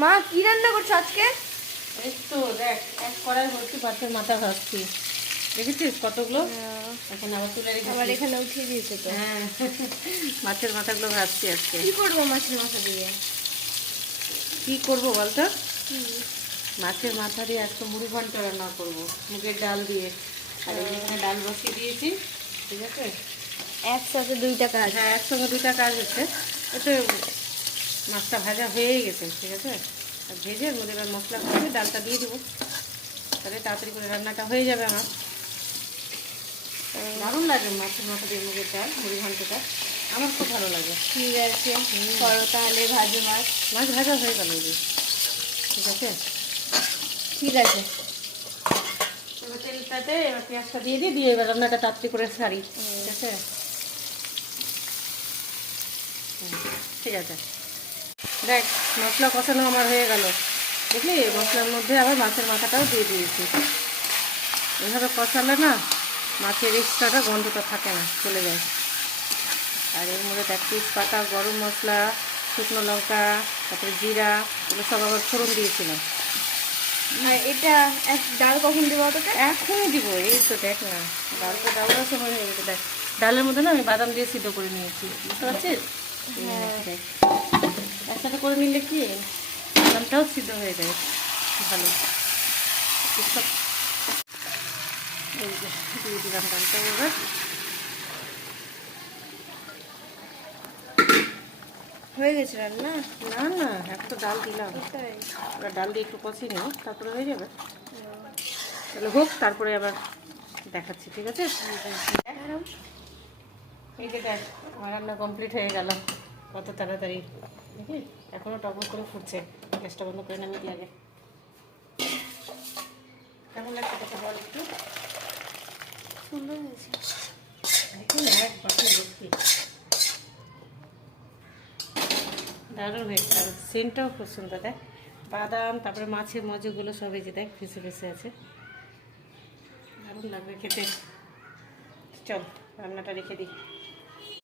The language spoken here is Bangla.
মা কি রান্না করছো আজকে? এই তো দেখ, এক কড়াই ভর্তি মাছের মাথা ভাজছি। দেখেছিস কতগুলো? এখন আবার তুলে আবার রেখেছি। এখানে উঠিয়ে দিয়েছে তো। হ্যাঁ, মাছের মাথাগুলো ভাজছি আজকে। কি করবো মাছের মাথা দিয়ে? কি করবো বলতো? মাছের মাথা দিয়ে আজকে মুড়ি ঘন্ট রান্না করবো, মুগের ডাল দিয়ে। আর এই যেখানে ডাল বসিয়ে দিয়েছি, ঠিক আছে? একসাথে দুইটা কাজ। হ্যাঁ, একসঙ্গে দুইটা কাজ হচ্ছে। এতে মাছটা ভাজা হয়েই গেছে, ঠিক আছে? আর ভেজে এর মধ্যে এবার মশলা করে ডালটা দিয়ে দেবো, তাহলে তাড়াতাড়ি করে রান্নাটা হয়ে যাবে আমার। দারুণ লাগে মাছের মাথা দিয়ে মুগের ডাল মুড়ি ঘন্টটা, আমার খুব ভালো লাগে। ঠিক আছে, করো তাহলে ভাজো মাছ। মাছ ভাজা হয়ে গেল এই যে, ঠিক আছে? ঠিক আছে। এবার তেলটাতে এবার পেঁয়াজটা দিয়ে দিয়ে এবার রান্নাটা তাড়াতাড়ি করে সারি, ঠিক আছে? ঠিক আছে, দেখ মশলা কষানো আমার হয়ে গেল, দেখলি? মশলার মধ্যে আবার মাছের মাথাটাও দিয়ে দিয়েছি। এভাবে কষালে না মাছের এক্সট্রাটা গন্ধটা থাকে না, চলে যায়। আর এর মধ্যে দেখ তেজপাতা, গরম মশলা, শুকনো লঙ্কা, তারপরে জিরা, এগুলো সব আবার ফোড়ন দিয়েছিলাম। আর এটা ডাল কখন দেবো তোকে? এখনই দিব, এই তো দেখ না, ডালটা দেওয়ার সময় হয়ে গেছে। দেখ ডালের মধ্যে না আমি বাদাম দিয়ে সিদ্ধ করে নিয়েছি, বুঝতে পারছিস? দেখ একসাথে করে নিলে কি বাদামটাও সিদ্ধ হয়ে যায় ভালো। সব এই যে দিয়ে দিলাম ডালটা এবার। হয়ে গেছে রান্না? না না, এখন তো ডাল দিলাম, তাই? এবার ডাল দিয়ে একটু কষিয়ে নিই, তারপরে হয়ে যাবে। তাহলে হোক, তারপরে আবার দেখাচ্ছি, ঠিক আছে? এই যে দেখ আমার রান্না কমপ্লিট হয়ে গেল কত তাড়াতাড়ি, দেখি? এখনও টকবক করে ফুটছে। গ্যাসটা বন্ধ করে নামিয়ে দিই আগে। কেমন লাগছে কথা বল একটু? সুন্দর হয়েছে। দেখুন এক বাটি ভর্তি, দারুণ হয়েছে। আর সেন্টটাও খুব সুন্দর, দেখ বাদাম, তারপরে মাছের মজুগুলো সব এই যে দেখ ভেসে ভেসে আছে, দারুণ লাগবে খেতে। চল রান্নাটা রেখে দিই।